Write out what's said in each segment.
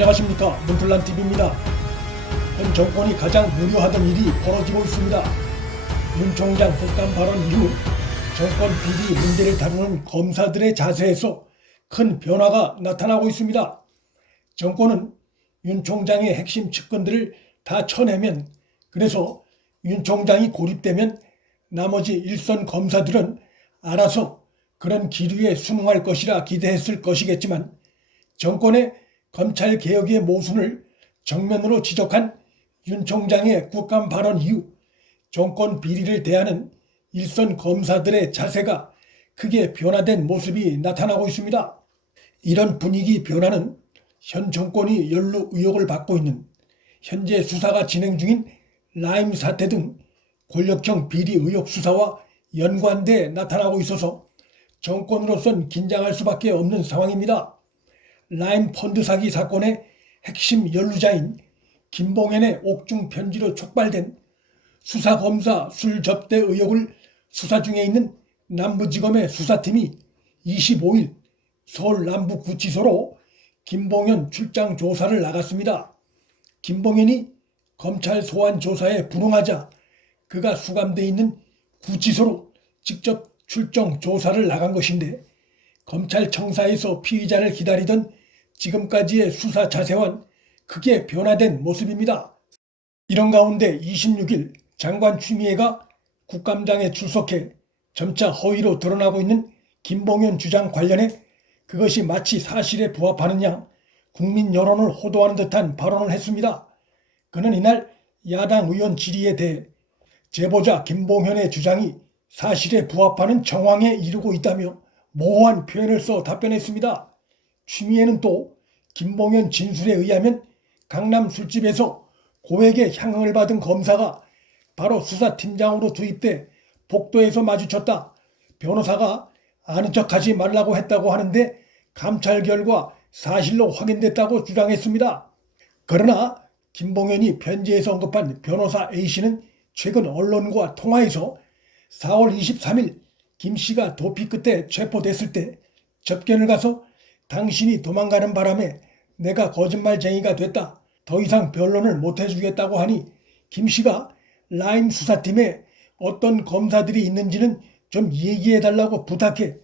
안녕하십니까, 문틀란TV입니다. 현 정권이 가장 우려하던 일이 벌어지고 있습니다. 윤 총장 국감 발언 이후 정권 비리 문제를 다루는 검사들의 자세에서 큰 변화가 나타나고 있습니다. 정권은 윤 총장의 핵심 측근들을 다 쳐내면, 그래서 윤 총장이 고립되면 나머지 일선 검사들은 알아서 그런 기류에 순응할 것이라 기대했을 것이겠지만, 정권의 검찰개혁의 모순을 정면으로 지적한 윤 총장의 국감 발언 이후 정권 비리를 대하는 일선 검사들의 자세가 크게 변화된 모습이 나타나고 있습니다. 이런 분위기 변화는 현 정권이 연루 의혹을 받고 있는, 현재 수사가 진행 중인 라임 사태 등 권력형 비리 의혹 수사와 연관돼 나타나고 있어서 정권으로선 긴장할 수밖에 없는 상황입니다. 라임 펀드 사기 사건의 핵심 연루자인 김봉현의 옥중 편지로 촉발된 수사검사 술 접대 의혹을 수사 중에 있는 남부지검의 수사팀이 25일 서울 남부구치소로 김봉현 출장 조사를 나갔습니다. 김봉현이 검찰 소환 조사에 불응하자 그가 수감돼 있는 구치소로 직접 출정 조사를 나간 것인데, 검찰청사에서 피의자를 기다리던 지금까지의 수사 자세와는 크게 변화된 모습입니다. 이런 가운데 26일 장관 추미애가 국감장에 출석해 점차 허위로 드러나고 있는 김봉현 주장 관련해 그것이 마치 사실에 부합하는 양 국민 여론을 호도하는 듯한 발언을 했습니다. 그는 이날 야당 의원 질의에 대해 제보자 김봉현의 주장이 사실에 부합하는 정황에 이르고 있다며 모호한 표현을 써 답변했습니다. 추미애는 또 김봉현 진술에 의하면 강남 술집에서 고액의 향응을 받은 검사가 바로 수사팀장으로 투입돼 복도에서 마주쳤다. 변호사가 아는 척하지 말라고 했다고 하는데 감찰 결과 사실로 확인됐다고 주장했습니다. 그러나 김봉현이 편지에서 언급한 변호사 A씨는 최근 언론과 통화에서 4월 23일 김씨가 도피 끝에 체포됐을 때 접견을 가서 당신이 도망가는 바람에 내가 거짓말쟁이가 됐다. 더 이상 변론을 못해주겠다고 하니 김씨가 라임 수사팀에 어떤 검사들이 있는지는 좀 얘기해달라고 부탁해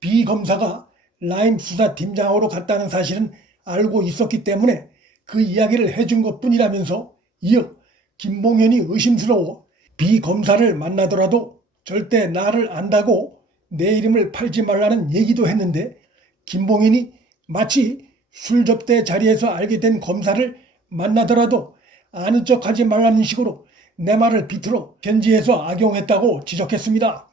B 검사가 라임 수사팀장으로 갔다는 사실은 알고 있었기 때문에 그 이야기를 해준 것뿐이라면서, 이어 김봉현이 의심스러워 B 검사를 만나더라도 절대 나를 안다고 내 이름을 팔지 말라는 얘기도 했는데, 김봉현이 마치 술 접대 자리에서 알게 된 검사를 만나더라도 아는 척하지 말라는 식으로 내 말을 비틀어 편지에서 악용했다고 지적했습니다.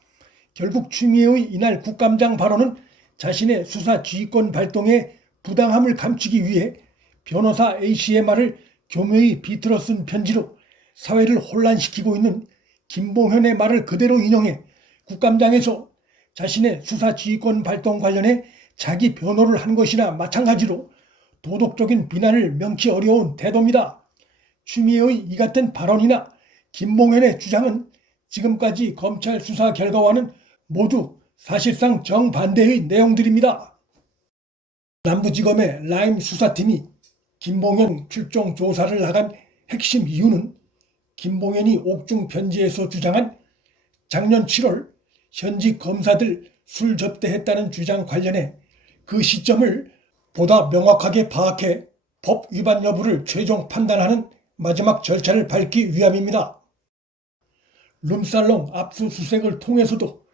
결국 추미애의 이날 국감장 발언은 자신의 수사 지휘권 발동에 부당함을 감추기 위해 변호사 A씨의 말을 교묘히 비틀어 쓴 편지로 사회를 혼란시키고 있는 김봉현의 말을 그대로 인용해 국감장에서 자신의 수사 지휘권 발동 관련해 자기 변호를 한 것이나 마찬가지로 도덕적인 비난을 명키 어려운 태도입니다. 추미애의 이 같은 발언이나 김봉현의 주장은 지금까지 검찰 수사 결과와는 모두 사실상 정반대의 내용들입니다. 남부지검의 라임 수사팀이 김봉현 출정 조사를 나간 핵심 이유는 김봉현이 옥중 편지에서 주장한 작년 7월 현직 검사들 술 접대했다는 주장 관련해 그 시점을 보다 명확하게 파악해 법 위반 여부를 최종 판단하는 마지막 절차를 밟기 위함입니다. 룸살롱 압수수색을 통해서도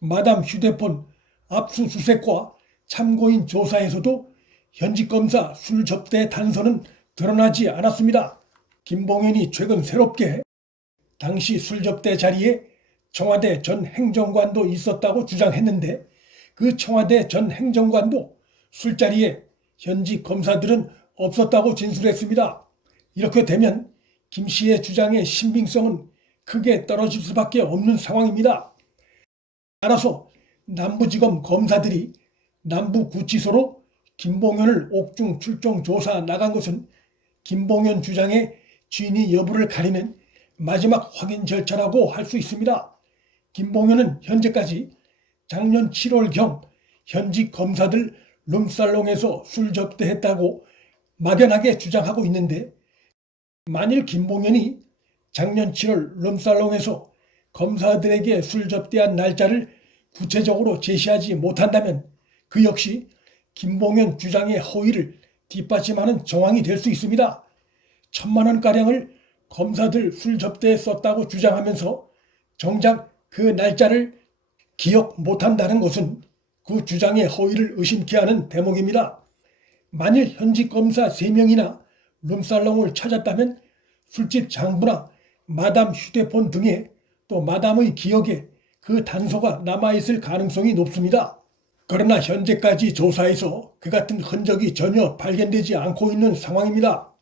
마담 휴대폰 압수수색과 참고인 조사에서도 현직 검사 술 접대 단서는 드러나지 않았습니다. 김봉현이 최근 새롭게 당시 술 접대 자리에 청와대 전 행정관도 있었다고 주장했는데, 그 청와대 전 행정관도 술자리에 현직 검사들은 없었다고 진술했습니다. 이렇게 되면 김씨의 주장의 신빙성은 크게 떨어질 수밖에 없는 상황입니다. 따라서 남부지검 검사들이 남부구치소로 김봉현을 옥중 출정 조사 나간 것은 김봉현 주장의 진위 여부를 가리는 마지막 확인 절차라고 할 수 있습니다. 김봉현은 현재까지 작년 7월경 현직 검사들 룸살롱에서 술 접대했다고 막연하게 주장하고 있는데, 만일 김봉현이 작년 7월 룸살롱에서 검사들에게 술 접대한 날짜를 구체적으로 제시하지 못한다면 그 역시 김봉현 주장의 허위를 뒷받침하는 정황이 될 수 있습니다. 1,000만 원가량을 검사들 술 접대에 썼다고 주장하면서 정작 그 날짜를 기억 못한다는 것은 그 주장의 허위를 의심케 하는 대목입니다. 만일 현직 검사 3명이나 룸살롱을 찾았다면 술집 장부나 마담 휴대폰 등에 또 마담의 기억에 그 단서가 남아있을 가능성이 높습니다. 그러나 현재까지 조사에서 그 같은 흔적이 전혀 발견되지 않고 있는 상황입니다.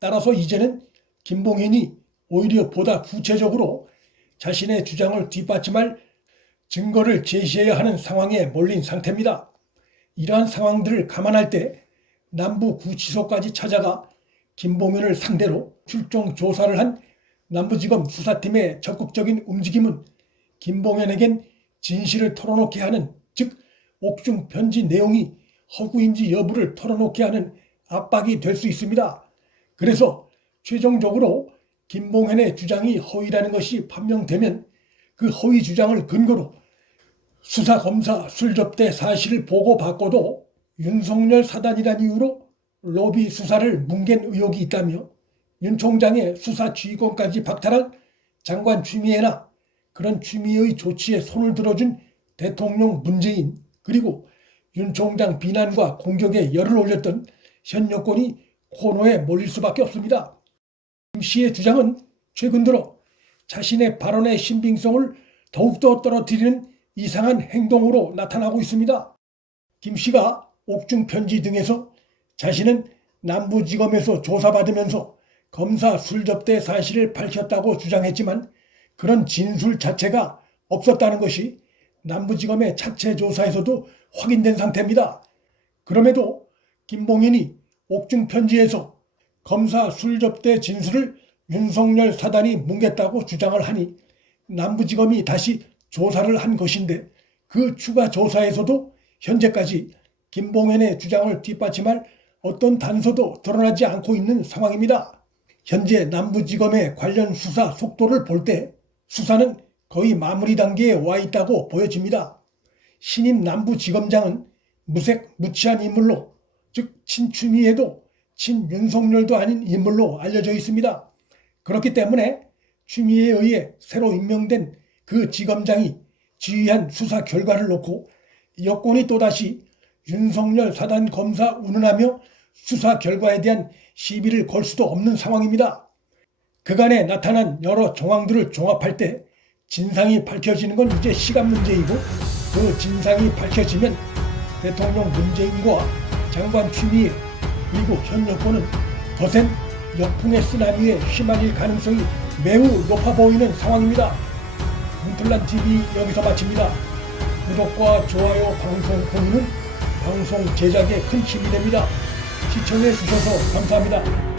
따라서 이제는 김봉현이 오히려 보다 구체적으로 자신의 주장을 뒷받침할 증거를 제시해야 하는 상황에 몰린 상태입니다. 이러한 상황들을 감안할 때 남부구치소까지 찾아가 김봉현을 상대로 출정 조사를 한 남부지검 수사팀의 적극적인 움직임은 김봉현에겐 진실을 털어놓게 하는, 즉 옥중 편지 내용이 허구인지 여부를 털어놓게 하는 압박이 될 수 있습니다. 그래서 최종적으로 김봉현의 주장이 허위라는 것이 판명되면 그 허위 주장을 근거로 수사검사 술접대 사실을 보고받고도 윤석열 사단이라는 이유로 로비 수사를 뭉갠 의혹이 있다며 윤 총장의 수사 지휘권까지 박탈한 장관 추미애나 그런 추미애의 조치에 손을 들어준 대통령 문재인, 그리고 윤 총장 비난과 공격에 열을 올렸던 현 여권이 코너에 몰릴 수밖에 없습니다. 김 씨의 주장은 최근 들어 자신의 발언의 신빙성을 더욱더 떨어뜨리는 이상한 행동으로 나타나고 있습니다. 김 씨가 옥중 편지 등에서 자신은 남부지검에서 조사받으면서 검사 술접대 사실을 밝혔다고 주장했지만 그런 진술 자체가 없었다는 것이 남부지검의 자체 조사에서도 확인된 상태입니다. 그럼에도 김봉현이 옥중 편지에서 검사 술접대 진술을 윤석열 사단이 뭉갰다고 주장을 하니 남부지검이 다시 조사를 한 것인데 그 추가 조사에서도 현재까지 김봉현의 주장을 뒷받침할 어떤 단서도 드러나지 않고 있는 상황입니다. 현재 남부지검의 관련 수사 속도를 볼 때 수사는 거의 마무리 단계에 와 있다고 보여집니다. 신임 남부지검장은 무색 무취한 인물로, 즉 친추미애도 친윤석열도 아닌 인물로 알려져 있습니다. 그렇기 때문에 추미애에 의해 새로 임명된 그 지검장이 지휘한 수사 결과를 놓고 여권이 또다시 윤석열 사단 검사 운운하며 수사 결과에 대한 시비를 걸 수도 없는 상황입니다. 그간에 나타난 여러 정황들을 종합할 때 진상이 밝혀지는 건 이제 시간 문제이고, 그 진상이 밝혀지면 대통령 문재인과 장관 추미애 그리고 현 여권은 거센 역풍의 쓰나미에 휘말릴 가능성이 매우 높아 보이는 상황입니다. 문틀란TV 여기서 마칩니다. 구독과 좋아요, 방송 공유는 방송 제작에 큰 힘이 됩니다. 시청해 주셔서 감사합니다.